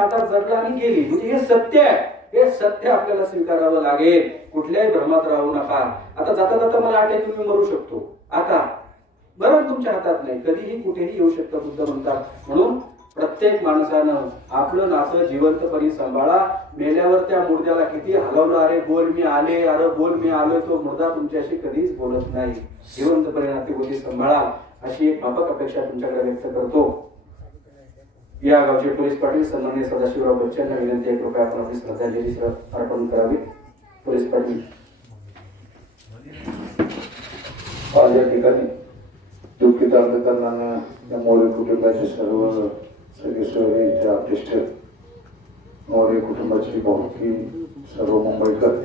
आता जगला आणि गेली, म्हणजे हे सत्य आहे. हे सत्य आपल्याला स्वीकारावं लागेल. कुठल्याही भ्रमात राहू नका. आता जाता जाता मला आठवते तुम्ही मरू शकतो. आता मरण तुमच्या हातात नाही, कधीही कुठेही येऊ शकतं बुद्ध म्हणतात. म्हणून प्रत्येक माणसानं आपलं नातं जिवंतपणी सांभाळा. मेल्यावर त्या मुर्द्याला किती हलवलं, अरे बोल मी आले, अरे बोल मी आलोय, तो मुर्दा तुमच्याशी कधीच बोलत नाही. जिवंतपणे नातेगोती सांभाळा, अशी एक माफक अपेक्षा तुमच्याकडे व्यक्त करतो. या गावचे पोलीस पाटील सन्माननीय सदाशिवराव बच्चन विनंती आहे, कृपया आपण आपली श्रद्धांजली अर्पण करावी. पोलीस पाटील. आज या ठिकाणी दुःखित करताना या मोरे कुटुंबाचे सगळे सहकारी आर्टिस्ट, मोरे कुटुंबाची भाऊकी, सर्व मुंबईकर,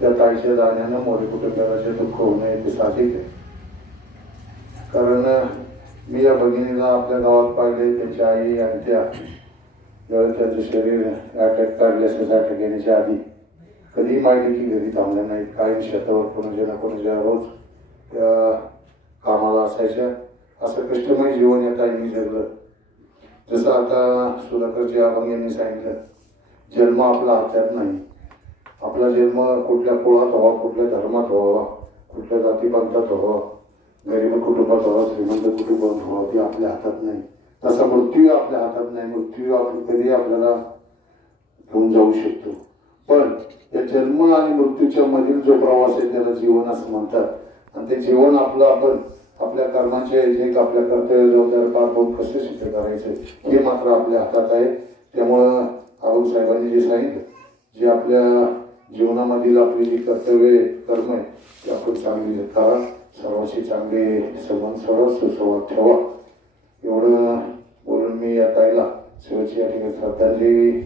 त्या ताईच्या जाण्यानं मोरे कुटुंबाला जे दुःख होणे ते साहजिक आहे. कारण मी या भगिनीला आपल्या गावात पाहिले, त्यांची आई आणि ज्यावेळेस त्यांचं शरीर अटॅक काढले असेल, अटॅक येण्याच्या आधी कधीही माहिती की घरी थांबल्या नाहीत. कायम शेतावर कोणाच्या ना कोणाच्या रोज त्या कामाला असायच्या. असं कष्टमय जीवन या ताईंनी जगलं. जसं आता सुधाकरजी अभंग यांनी सांगितलं, जन्म आपला हातात नाही. आपला जन्म कुठल्या कुळात व्हावा, कुठल्या धर्मात व्हावा, कुठल्या जातीपंथात व्हावा, गरीब कुटुंबात व्हावा, श्रीमंत कुटुंबात व्हावा, ती आपल्या हातात नाही. तसा मृत्यू आपल्या हातात नाही. मृत्यू आपण कधी आपल्याला घेऊन जाऊ शकतो. पण या जन्म आणि मृत्यूच्या मधील जो प्रवास आहे त्याला जीवन असं म्हणतात. आणि ते जीवन आपलं आपण आपल्या कर्माचे जे आपल्या कर्तव्य जबाबदारी पार पाडून कसे सिद्ध करायचे हे मात्र आपल्या हातात आहे. त्यामुळं अरुण साहेबांनी जे सांगितलं, जे आपल्या जीवनामधील आपली जी कर्तव्य कर्म आहे ते आपण चांगली करा, सर्वांशी चांगले संबंध सोडा, सुसंवाद ठेवा. एवढं बोलून मी या ताईला शेवटची या ठिकाणी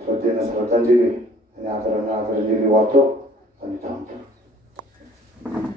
श्रद्धेनं श्रद्धांजली आणि आदरांजली वाहतो आणि थांबतो.